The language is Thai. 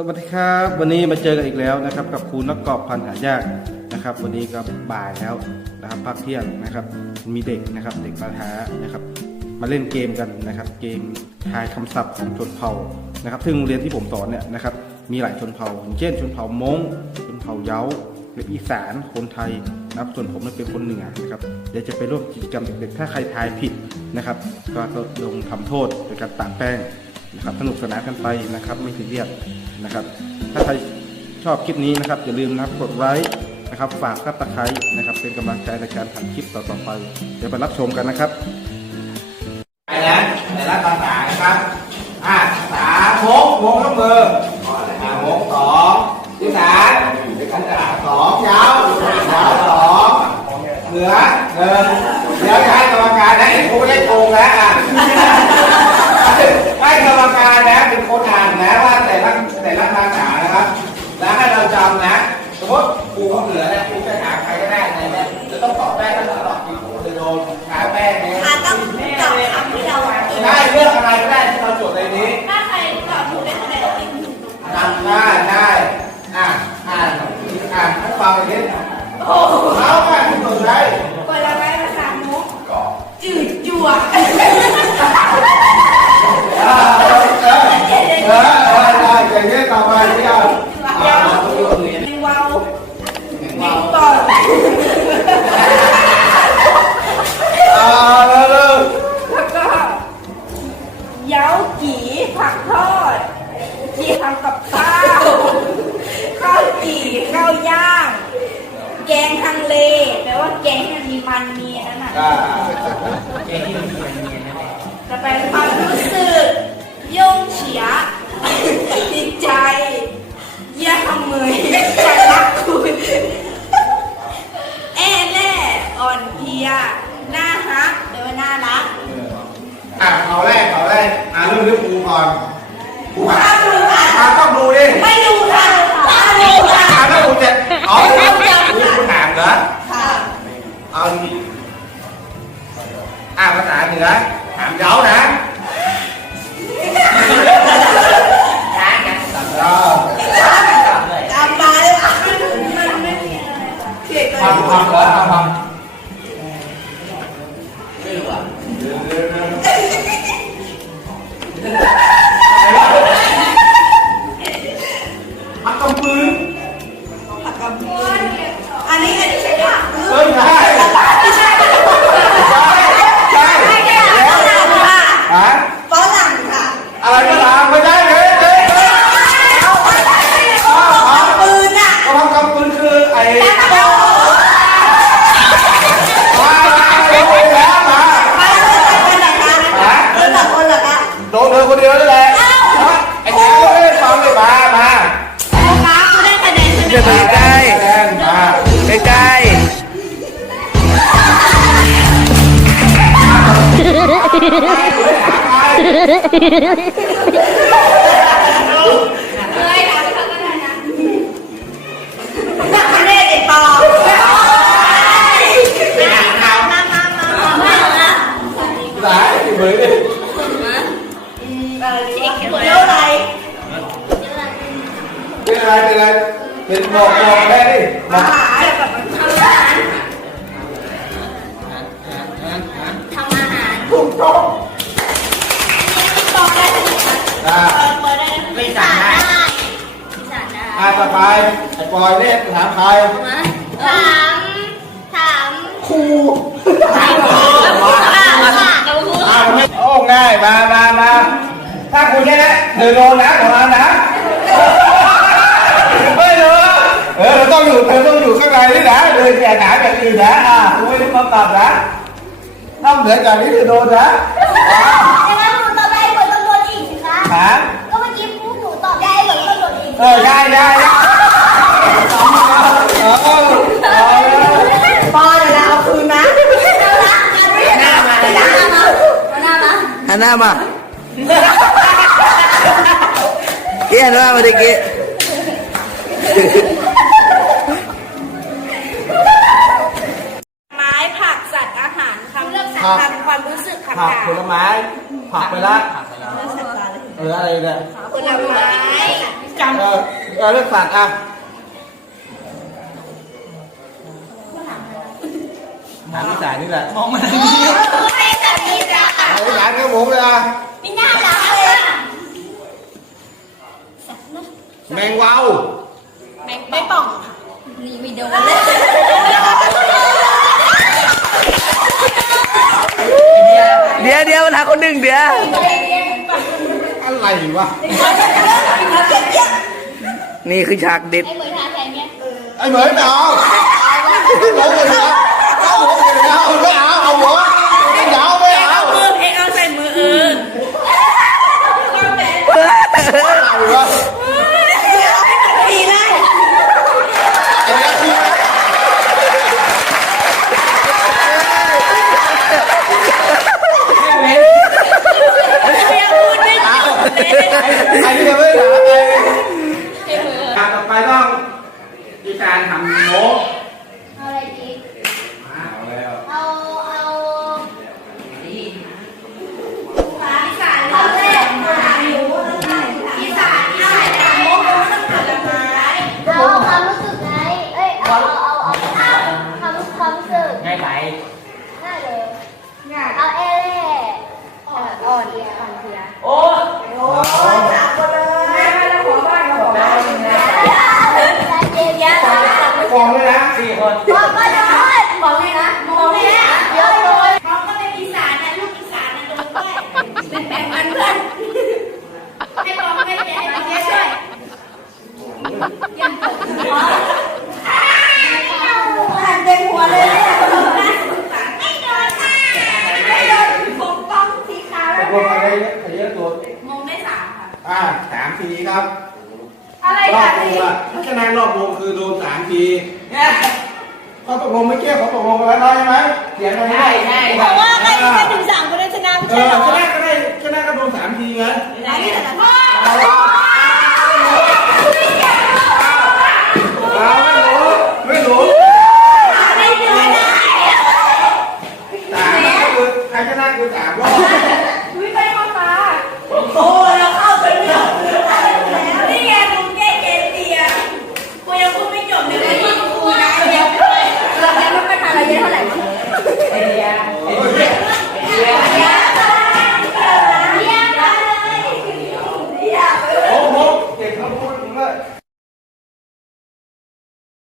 สวัสดีครับ วันนี้มาเจอกันอีกแล้วนะครับ กับครูนักกอบพันหายากนะครับ วันนี้ก็บ่ายแล้วนะครับพักเที่ยงนะครับ มีเด็กนะครับ เด็กมาหานะครับ มาเล่นเกมกันนะครับ เกมทายคำศัพท์ของชนเผ่านะครับซึ่งโรงเรียนที่ผมสอนเนี่ยนะครับ มีหลายชนเผ่าอย่างเช่นชนเผ่ามงชนเผ่าเย้าหรืออีสานคนไทยนะครับส่วนผมเป็นคนเหนือนะครับ เดี๋ยวจะไปร่วมกิจกรรมเด็กๆถ้าใครทายผิดนะครับ ก็ลงทำโทษโดยการปาแป้ง นะครับสนุกสนานกันไปนะครับ ไม่ถึงเรียดนะครับ ถ้าใครชอบคลิปนี้นะครับอย่าลืมนะครับกดไลค์นะครับฝากซับตะไคร้นะครับ เป็นกำลังใจในการทำคลิปต่อๆไป เดี๋ยวไปรับชมกันนะครับไปนะแต่ละภาษานะครับอ่าภาษามงมงทั้งมืออ่ามงสองที่สามสองยาวยาวสองเหนือหนึ่งเดี๋ยวจะให้กรรมการนะไอ้ครูไม่ได้โกงแล้วอะให้กรรมการนะเป็นคนอ่านนะว่าแต่ละแต่ละภาษานะครับ แล้ว ให้เราจำนะสมมติครูเขาเหนือเนี่ยครูจะหาใครก็ได้ในเนี่ยจะต้องตอบได้ถ้าตอบผิดครูจะโดนหาแป้งเนี่ยอะต้องตอบคำที่เราอ่านได้เรื่องอะไรก็ได้ที่เราจดในนี้ถ้าใครตอบถูกได้คะแนนติดทำได้ได้อะอ่านอ่านให้ฟังไปนิดโอ้โหเอาอ่านที่สุดได้เปิดเราได้ภาษามุกจืดจั่วเออเออเออเออได้อย่างนี้ต่อไปที่เอาเอาเอาเอาเอา มีวาวมีต่อ เอาเอาเร็ว แล้วก็เย้ากีผักทอดกีทำกับข้าวข้าวจี่ข้าวย่าง แกงฮังเลแปลว่าแกง ที่มันมีมันมีนั่นน่ะอ่าจะไปความรู้สึกยุ่งเฉียดีใจ ขียนทำทำเหรอทำทำผักกำปืนผักกำปืนอันนี้อันนี้ใช่ผักหรือเฮ้ยไม่ใช่ค่ะ ใช่ ไม่ใช่ค่ะฝรั่งค่ะ ฮะ ฝรั่งค่ะ อะไรก็ตามไม่ได้เลยเฮ้ยเฮ้ย ปืนอะ ก็ผักกำปืนคือไอ้ แล้ มา วก็ มาเร็วแล้วมา มาแล้วคนละคนละคะคนละคนละคะ โดนเธอคนเดียวนั่นแหละไอ้เจ้าไม่ได้ฟังเลยมามา นะคะคุณ ได้คะแนนใช่ไหมใกล้ใกล้ใกล้คยถามเขาก็ได้นะคะแนนติดต่อมามามามามามา สายเหมือนดิ เอ่อเดี๋ยวอะไร เป็นอะไรเป็นอะไร เป็นบอกบอกแม่ดิบออากหารแบบทำอาหารทำอาหารถูกต้องต่อได้ไหมคะอ่าเปิดเปิดได้ไหมไม่สานได้ไม่สานได้อ่าต่อไปไอ้ปอยเนี่ยถามใครถามถามครูถามถามค่ะครูอ่าโอ้ง่ายมามามาถ้าคุณแค่นั้นเธอโดนนะของเรานะไม่เหรอเอ อยู่เธอต้องอยู่ข้างในนี่นะเดินแย่หนาแบบอื่นะอ่าคุณไม่ต้องมาตัดนะต้องเหนือจากนี้เธอโดนนะอย่างนั้นหนูตอบได้เหมือนตำรวจอีกสิคะถามก็เมื่อกี้พวกหนูตอบได้เหมือนตำรวจอีกเออได้ได้ป้อนแล้วเอาคืนนะเอาละกันไม่หน้ามาหน้ามาหน้ามาๆหันหน้ามาเกี้ยหันหน้ามาดิเกี้ไผักไปละเอออะไรเนี่ยผลไม้จำเออเออเรื่องสัตว์อะถามนิสัยนี่แหละมองมาไม่จะมีจ้ะถามนิสัยครับผมเลยอะไม่น่ารักเลยแมงวาวแมงไม่ป่องนี่ไม่โดนเลย เดี๋ยวเดี๋ยวมันหาคนหนึ่งเดี๋ยวอะไรวะนี่คือฉากเด็ดไอ้เหมือนทาใส่เนี้ยไอ้เหมยไม่เอาเอาหัวเลยนะเอาหัวเลยนะเอาไม่เอาเอาหัวไม่เอาไม่เอามือเองเอาใส่มือเอออะไรวะ ดีเลย ไอ้เนี่ยคือ เรียกพูดไม่จบเลย ไอ้เนี่ยไม่ถามไอ้ต่อไปต้องมี การทำโมก เอาอะไรดี เอาแล้ว เอา เอาภาษาเราแรกมาหาหมูอีสานอีสานถามโมกมันต้องผลไม้ เอาความรู้สึกไง เอ้ย เอา เอา เอา เอาความความรู้สึก ง่ายไป ง่ายเลย เอาเอเล่เอ่ออ่อนเอียอ่อนเพลีย โอ้ยสามคนเลยแม่ไม่ต้องขอบ้านขอบ้านนะ ใจเย็นๆนะ ฟ องเลยนะสี่คนบอกก็ีเขาตกลงเมื่อกี้เขาตกลงกันแล้วใช่ไหมเถียงกันใด้ใช่เพราะว่าใครจะถึงสามคนชนะช่อชนะก็ได้ชนะก็โดนสามทีไงละเอาไม่